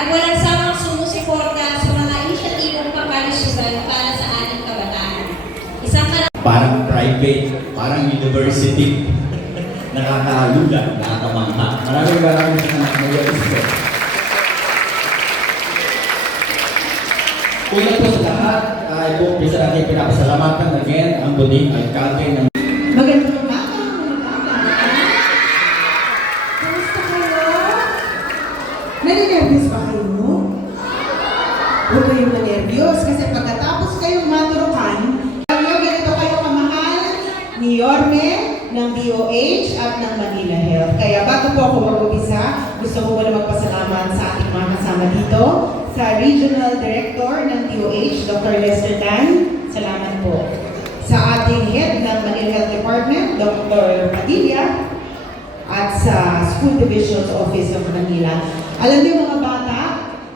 at walang sawang sumusuporta sa mga inisyatibong pangkalusugan para sa ating kabataan. Parang private, parang university. Nakakaluga, nakakamangha. Maraming salamat mo yan. Una po sa lahat, ito isa natin pinapasalamatan again ang buting alkalde ng Magandang umaga, mga kabataan. Kamusta kayo? Naninervyos ba kayo? Huwag kayong nanervyos kasi pagkatapos kayong maturukan, ganito kayo kamahal ni Yorme ng DOH at ng Manila Health. Kaya bago po ako mag-umpisa, gusto ko muna magpasalamat sa ating mga kasama dito, sa Regional Director ng DOH, Dr. Lester Tan. Salamat po. Sa ating Head ng Manila Health Department, Dr. Padilla, at sa School Division's Office of Manila. Alam niyo mga bata,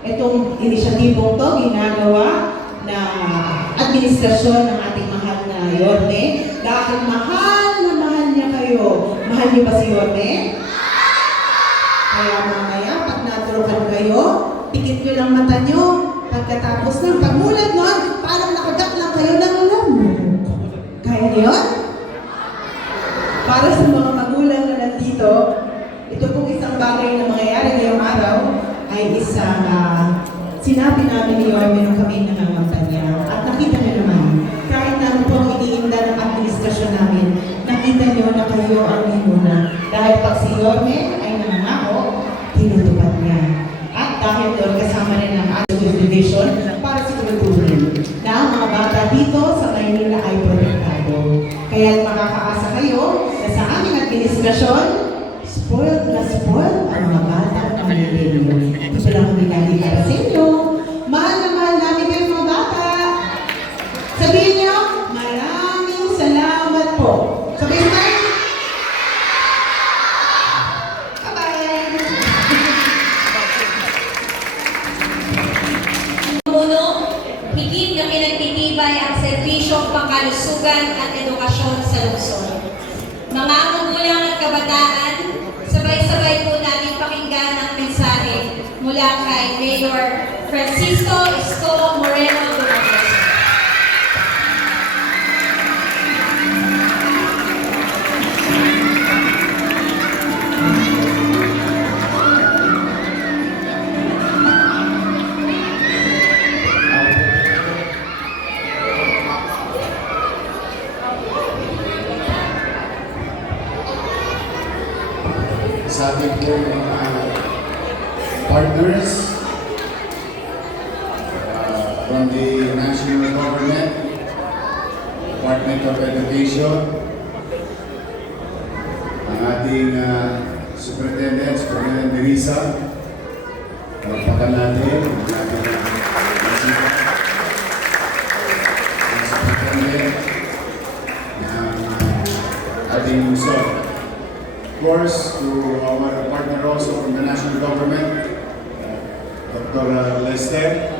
itong inisyatibong to ginagawa na administrasyon ng ating mahal na Yorme dahil mahal na mahal niya kayo. Mahal niyo ba si Yorme? Kaya mamaya, pag naturukan kayo, pikit nyo lang mata nyo. Pagkatapos ng pagmulat nun, parang nakadak lang kayo ng alam. Kaya niyo yun? Para sa mga magulang na nandito, ito pong isang bagay na mangyayari ngayong araw ay isang sinabi namin ni Yorme nung kami nangangampanya. At nakita niyo naman, kahit na ano po ang iniinda ng administrasyon namin, nakita niyo na kayo ang inuna. Dahil pag si Yorme ay nangangako, tinutupad niya. At dahil doon kasama rin ang School Division para siguraduhin na ang mga bata dito sa Maynila ay protektado. Kaya makakaasa kayo na sa aming administrasyon, spoiled na spoiled ang mga bata ng Manila. Ito lang kami lagi para sa inyo. Mahal na mahal namin kayo mga bata. Sabihin niyo, maraming salamat po. Sabihin tayo. Higit na pinagtitibay ang serbisyong pangkalusugan at edukasyon sa lungsod. Mga magulang at kabataan, sabay-sabay po namin pakinggan ang mensahe mula kay Mayor Francisco Escobar Moreno Dumaguez. Sa ating po mga partners from the national government, Department of Education, ang ating Superintendent, Superintendent Nerissa, pagpakan natin, ang ating Superintendent ng ating lungsod. Of course, to our partner also from the national government, Dr. Lester,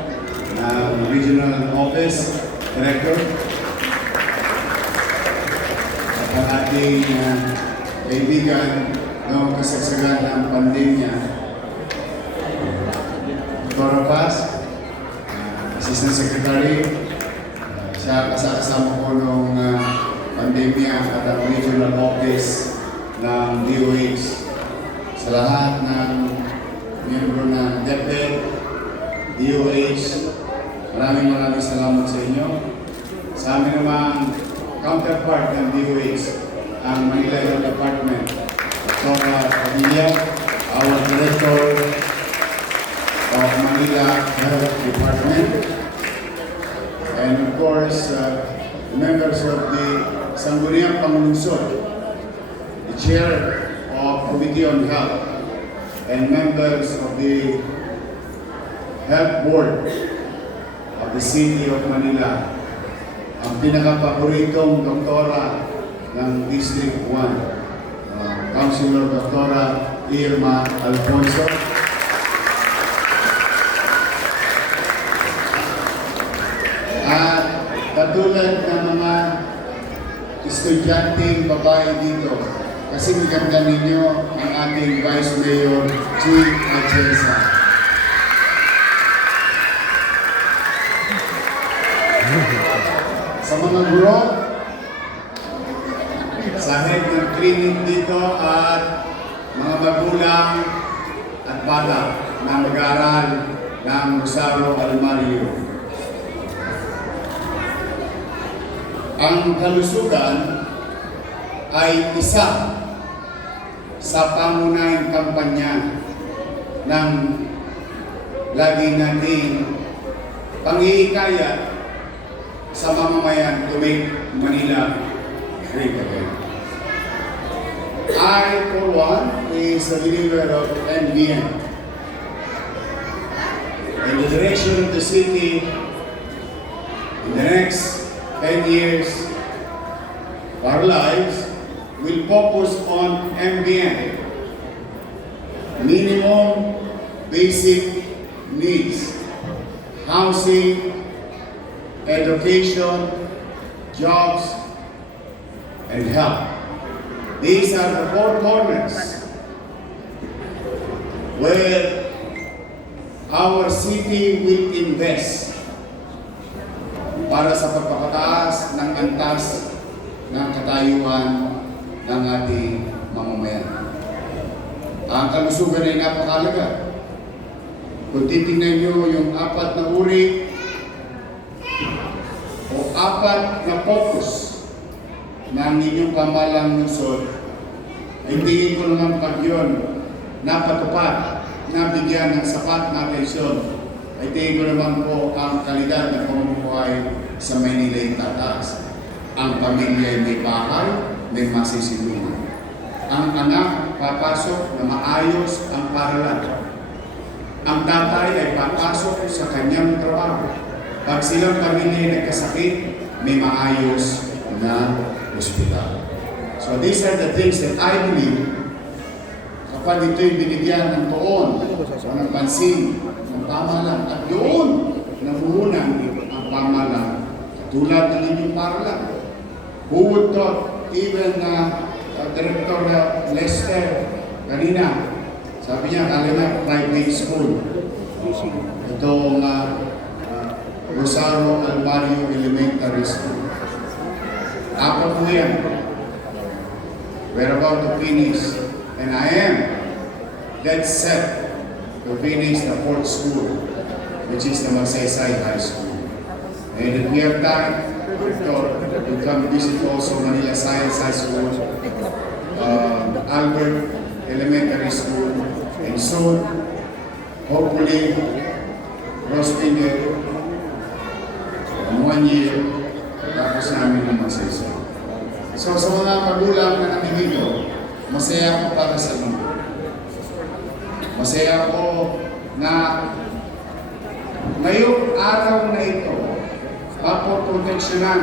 Regional Office Director, at ang ating kaibigan noong kasagsagan ng pandemya, Dr. Paz, Assistant Secretary, siya kasama ko noong pandemya at ang Regional Office ng DOH. Sa lahat ng miyembro ng DepEd, DOH, maraming salamat sa inyo. Sa amin namang counterpart ng DOH, ang Manila Health Department, Dr. Padilla, our Director of Manila Health Department, and of course, members of the Sangguniang Panglungsod, Chair of Committee on Health, and members of the Health Board of the City of Manila, ang pinaka-paboritong doktora ng District 1, Councilor Doktora Irma Alfonso, at katulad ng mga estudyanteng babae dito, kasi maganda ninyo ang ating Vice Mayor, Chief Atienza. mga guro, sa head ng clinic dito at mga magulang at bata na mag-aaral ng Rosario Almario. Ang kalusugan ay isa sa pangunahing kampanya ng lagi nating panghiikayat sa mamamayan to make Manila great again. I, for one, is a believer of MBN. In the direction of the city, in the next 10 years, our lives will focus on MBN. Minimum basic needs. Housing, education, jobs, and health. These are the four corners where our city will invest para sa pagpapataas ng antas ng katayuan ng ating mamamayan. Ang kalusugan ay napakalaga. Kung titingnan nyo yung 4 na uri o 4 na focus ng inyong pamalang lungsod, ay tingin ko naman pag yun napatupad, nabigyan ng sapat na atensyon, ay tingin ko naman po ang kalidad ng pamumuhay sa Maynila ay tataas. Ang pamilya ay may bahay, may masisilungan. Ang anak papasok na maayos ang paaralan. Ang tatay ay papasok sa kanyang trabaho. Pag silang pamilya ay nagkasakit, may maayos na ospital. So these are the things that I believe kapag ito'y binigyan ng tuon o ng pansin ng pamahalaan at doon namuhunan ang pamahalaan tulad ng inyong paaralan. Who would thought, even Director Lester kanina, sabi niya, kala na private school. Itong Rosario Almario Elementary School. Apat po yan. We're about to finish. And I am dead set to finish the 4th school, which is the Magsaysay High School. And if we have time, we come visit also Manila Science High School, Albert Elementary School, and soon, hopefully, Rospinger, in 1 year, tapos namin ng Magsaysay. So sa mga magulang na namimito, masaya ako para sa inyo. Masaya ako na ngayong araw na ito, papoproteksyonan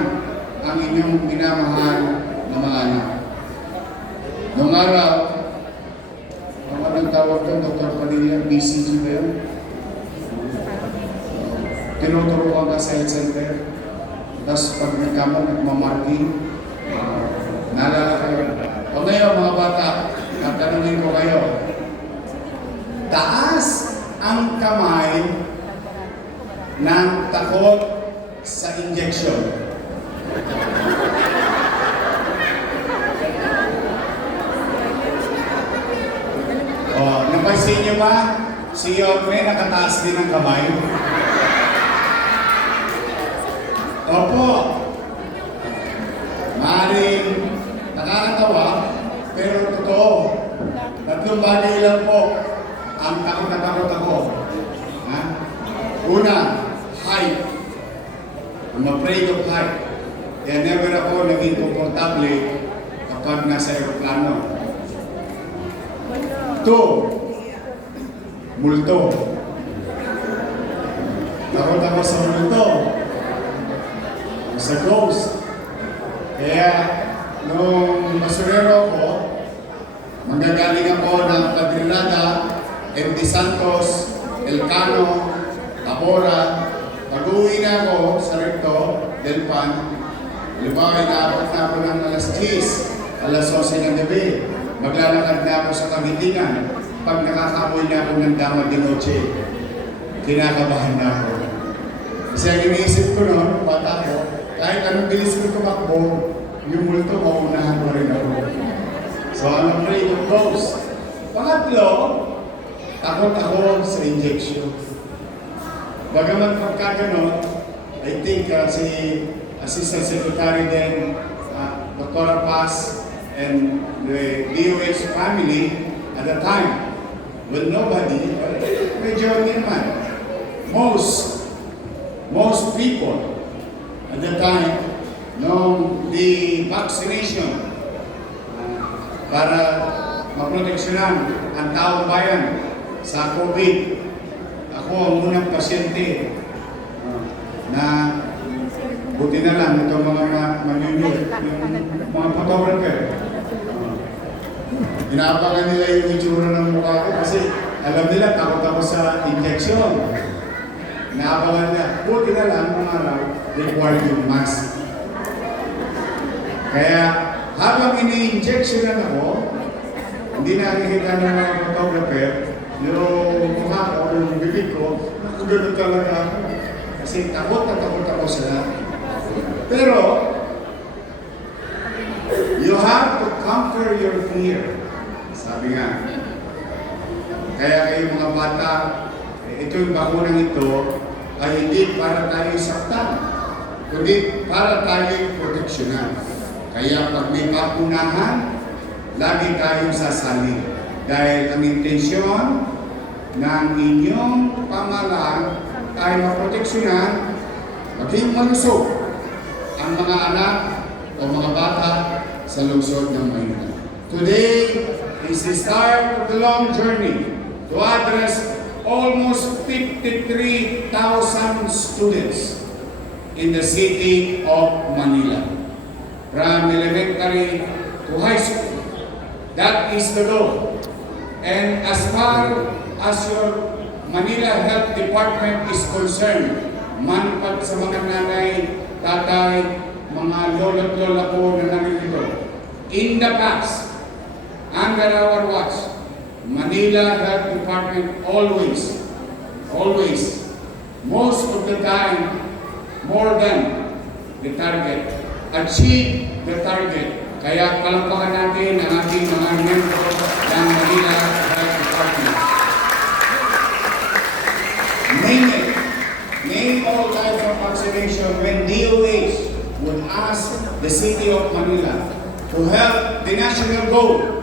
ang inyong minamahal na mga anak. Noong araw, anong tawag doon, Dr. Padilla, BCG ba yun? Tinuturuan ka sa health center, tapos pag nagkamot, nagmamarking, naalala kayo. O ngayon mga bata, tatanungin ko kayo, taas ang kamay ng takot sa injection. Napansin niyo ba? Si Yorme nakataas din ang kamay. Opo. Maring nakakatawa, pero totoo. 3 bagay lang po ang takot na takot ako. Ha? Una, height. I'm afraid of height. Kaya never ako naging komportable kapag nasa aeroplano. 2, multo. Takot ako sa multo. Sa ghost. Kaya, nung basurero ako, manggagaling ako ng Padrinada, MD Santos, Elcano, Tabora. Pag-uwi na ako sa Recto, Delpan, halimbawa inaabot na ako ng alas 10, alas 11 ng gabi. Maglalakad na ako sa Kagitingan. Pag nakakamoy na ako ng Dama de Noche, kinakabahan na ako. Kasi ang iniisip ko noon, bata ko, kahit anong bilis ko tumakbo, yung multo, maunahan pa rin ako. So I'm afraid of those. Pangatlo, takot ako sa injection. Bagaman pagka ganon, I think si Assistant Secretary din, Dr. Paz, and the DOH family at the time, well, nobody, medyo hindi naman. Most people at the time, nung the vaccination para maproteksyonan ang taong bayan sa COVID, ako ang unang pasyente na buti na lang itong mga manyunyug, yung mga photographer. Inaabangan nila yung itsura ng mukha ko kasi alam nila takot ako sa injection. Inaabangan nila, buti na lang mga araw, required yung mask. Kaya habang ini-injectionan ako, hindi nakikita ng mga photographer, yung mukha ko, yung bibig ko, gano'n talaga ako. Kasi takot ako sa lahat. Pero, you have to conquer your fear. Sabi nga. Kaya kayo mga bata, ito yung bakunang ito ay hindi para tayo saktan, kundi para tayo proteksyonan. Kaya pag may bakunahan, lagi tayong sasali. Dahil ang intensyon ng inyong pamalaan ay maproteksyonan, maging malusog ang mga anak o mga bata sa lungsod ng Maynila. Today is the start of the long journey to address almost 53,000 students in the city of Manila, from elementary to high school. That is the goal. And as far as your Manila Health Department is concerned, manpat sa mga nanay, tatay, mga lolo't lola po na naririto, in the past, under our watch, Manila Health Department always, most of the time, more than the target, achieve the target. Kaya palampakan natin ang ating mga membro ng Manila Health Department. Name all types of vaccination when DOH would ask the city of Manila to help the national goal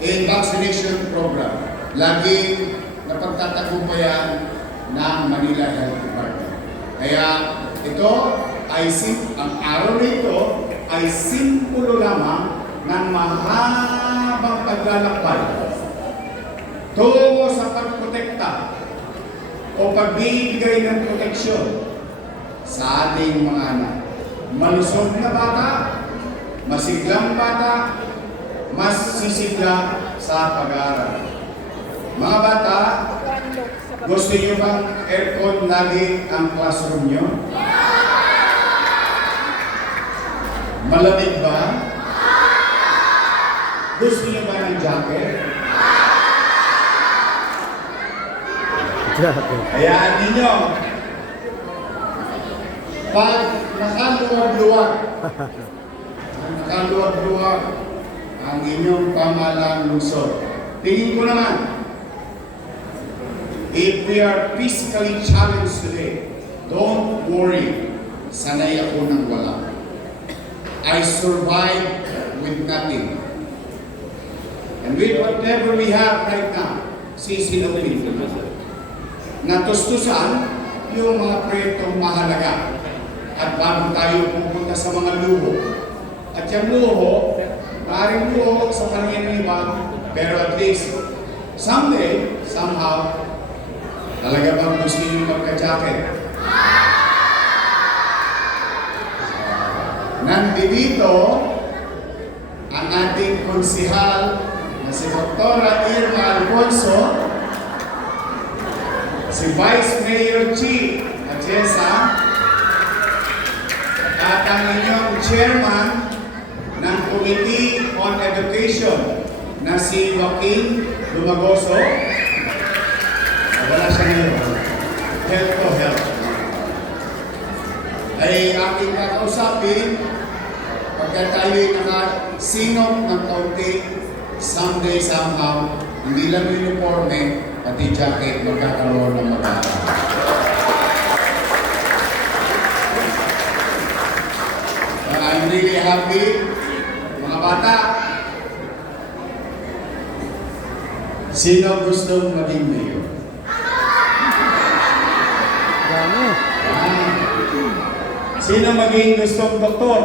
in vaccination program. Laging napagtatagumpayan ng Manila Health Department. Kaya ito ay ang araw na ito ay simpulo lamang ng mahabang paglalakbay tungo sa pagprotekta o pagbibigay ng proteksyon sa ating mga anak. Malusog na bata, masiglang bata, mas sisigla sa pag-aaral. Mga bata, gusto niyo bang aircon lagi ang classroom niyo? Malamig ba? Gusto niyo ba ng jacket? Hayaan ninyo. Pag nakaluwag-luwag ang inyong pamahalang lungsod, tingin ko naman, if we are physically challenged today, don't worry, sanay ako ng wala. I survived with nothing. And with whatever we have right now, sisilupin ko na. Natustusan yung mga proyektong mahalaga. At bago tayo pupunta sa mga luho. At yung luho, maaaring luho sa paningin ng iba, pero at least, someday, somehow, talaga bang gusto nyo magka-jacket? Nandito ang ating konsihal na si Dr. Irma Alfonso, si Vice Mayor Chi Atiesa, at ang inyong chairman ng Committee on Education na si Joaquin Lumagoso. Wala siya ngayon. Health to health. Ay ay aking kakausapin pagka tayo'y nakasinop ng kaunti, someday, somehow, hindi lang uniforme, pati jacket, magkakaroon ng mag-aaral. I'm really happy, mga bata. Sino gustong maging mayor? Sino maging gustong doktor?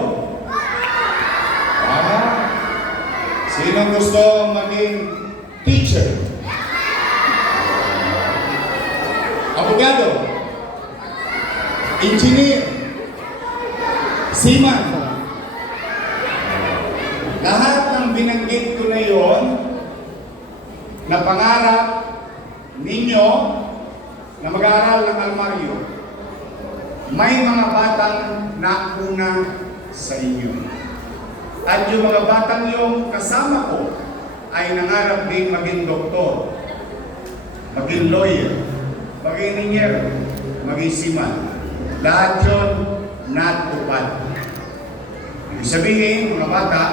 Sino gustong maging teacher? Abogado? Engineer? Seaman? Lahat ng binanggit ko na yon na pangarap ninyo na mag-aaral ng almaryo, may mga batang nauna sa inyo. At yung mga batang yung kasama ko ay nangarap din maging doktor, maging lawyer, maging engineer, maging seaman. Lahat yun natupad. Ibig sabihin, mga bata,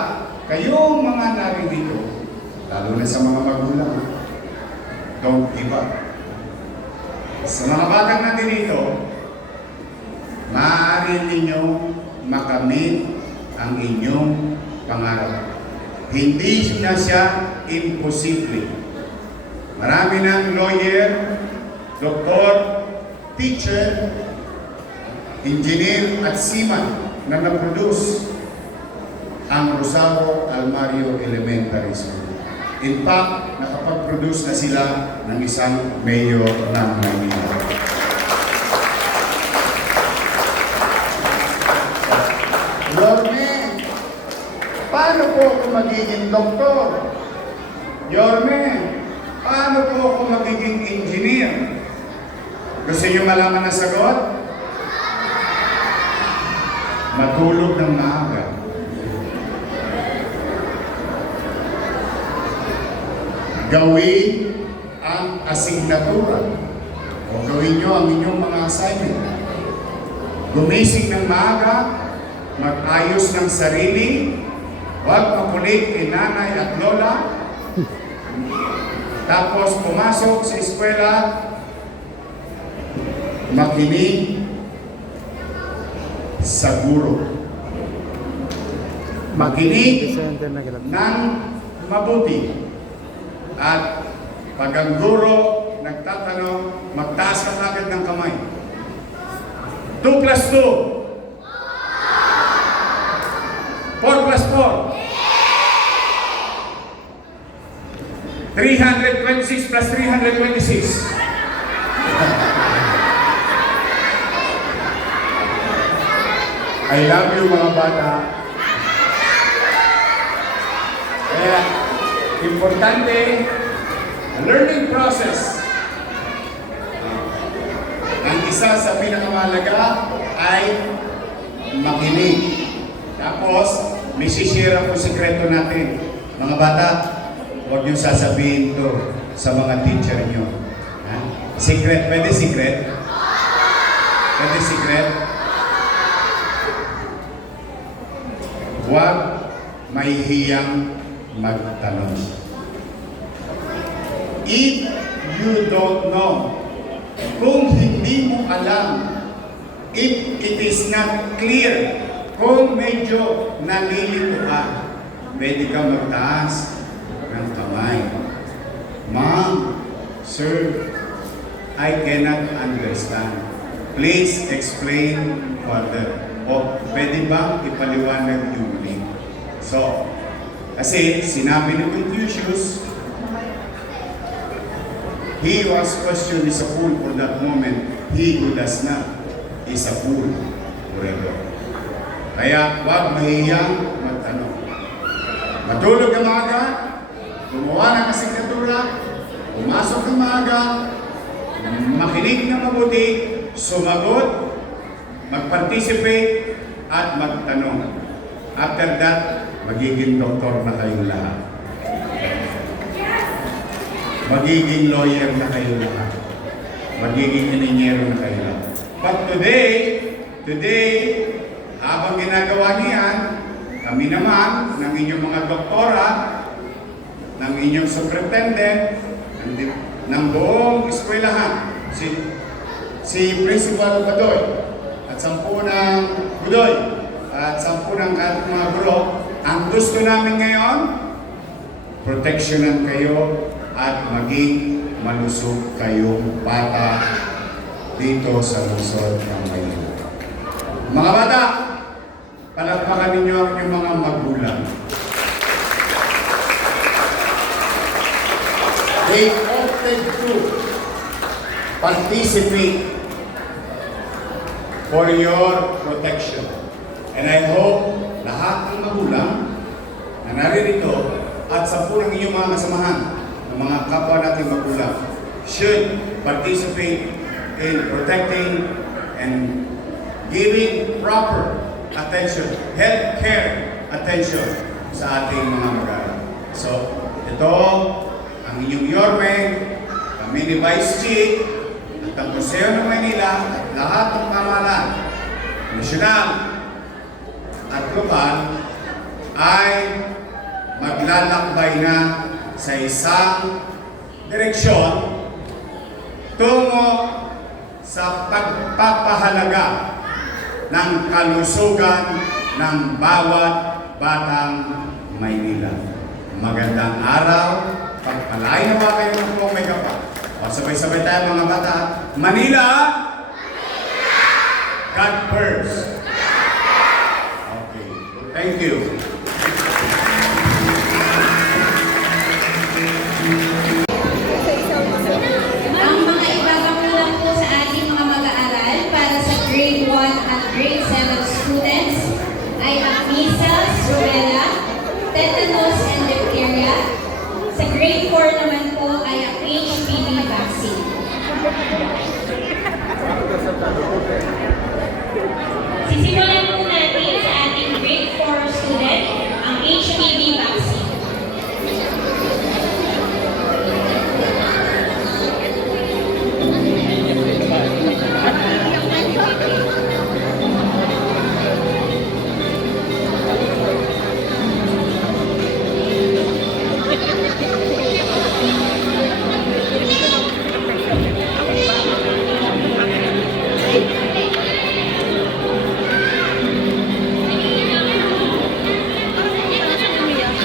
kayong mga naririto, lalo na sa mga magulang, don't give up. Sa mga batang nandito, maaari ninyo makamit ang inyong pangarap. Hindi na siya imposible. Marami ng lawyer, doktor, teacher, engineer at seaman na na-produce ang Rosario Almario Elementary School. In fact, nakapag-produce na sila ng isang mayor ng Manila. Yorme, paano po ako magiging doktor? Yorme, paano po ako magiging engineer? Gusto niyo malaman ang sagot? Matulog ng maaga. Gawin ang asignatura o gawin nyo ang inyong mga assignment. Gumising ng maaga, mag-ayos ng sarili, huwag makulit kay nanay at lola, tapos pumasok sa eskwela, makinig sa guro. Makinig ng mabuti. At pag ang guro nagtatanong, magtaas ka agad ng kamay. 2 plus 2. 4 plus 4. 326 plus 326. I love you mga bata. Kaya, importante, learning process. Ang isa sa pinakamahalaga ay makinig. Tapos, may sishare ako sekreto natin. Mga bata, huwag niyo sasabihin to sa mga teacher niyo. Ha? Secret, pwede secret? Pwede secret? Huwag mahihiyang magtanong. If you don't know, kung hindi mo alam, if it is not clear, kung medyo nalilito ka, pwede ka magtaas ng kamay. Ma'am, sir, I cannot understand. Please explain further. O pwede bang ipaliwanag yung link? So, kasi sinabi ni Confucius, he was questioned is a fool for that moment. He who does not is a fool forever. Kaya huwag mahihiyang magtanong. Matulog ng maaga, gumawa ng asignatura, pumasok ng maaga, makinig ng mabuti, sumagot, mag-participate, at magtanong. After that, magiging doktor na kayong lahat. Magiging lawyer na kayo lahat. Magiging engineer na kayo lahat. But today, today, habang ginagawa niyan, kami naman, ng inyong mga doktora, ng inyong superintendent, ng buong eskwelahan, si Principal Badoy, at 10 ng Budoy, at 10 ng ating mga guro, ang gusto namin ngayon, proteksyonan kayo at maging malusog kayong bata dito sa lungsod ng Maynila. Mga bata, palakpakan ninyo ang inyong mga magulang. They opted to participate for your protection. And I hope lahat ng magulang na naririto at 10 ng inyong mga kasamahan, ng mga kapwa nating magulang, should participate in protecting and giving proper attention, health care attention sa ating mga mag-aaral. So, ito ang inyong Yorme, kami ni Vice Chief, at ang Museo ng Manila, at lahat ng pamahalaan, nasyonal at lokal, ay maglalakbay na sa isang direksyon tungo sa pagpapahalaga ng kalusugan ng bawat batang Maynila. Magandang araw, pagpalain na ba kayo ng buong may kapal? Sabay-sabay tayo mga bata. Manila! God first! Okay, thank you. Ang mga ibabakulang po sa ating mga mag-aaral para sa grade 1 at grade 7 students ay ang measles, rubella, tetanus, and diphtheria. Sa grade 4 naman po ay ang HPV vaccine. Sisimulan po natin sa ating grade 4 student ang HPV vaccine.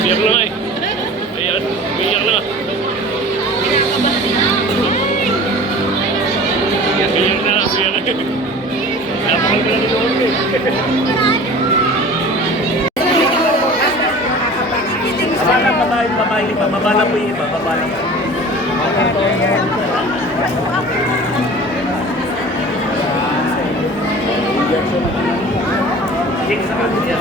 Biyak na nga eh. Ayan, biyak na. Biyak na, biyak na. Napakal na rin ako eh. Babae iba, babala po yung iba, babala po. Sige, sa kanila.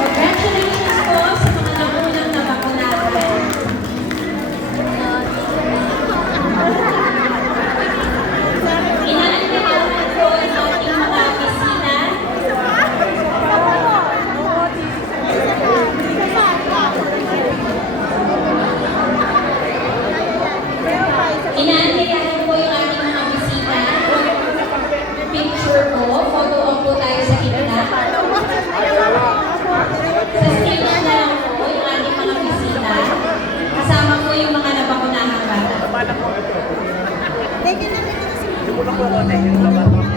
Congratulations po sa mga naunang nabakunahan. Inaanyayahan po ang ating mga bisita. Inaanyayahan po yung ating mga bisita. Picture po, photo op po tayo sa gitna. Sa stage na lang po yung ating mga bisita. Kasama po yung mga nabakunahang bata. Hindi ko na po ako na yung baba.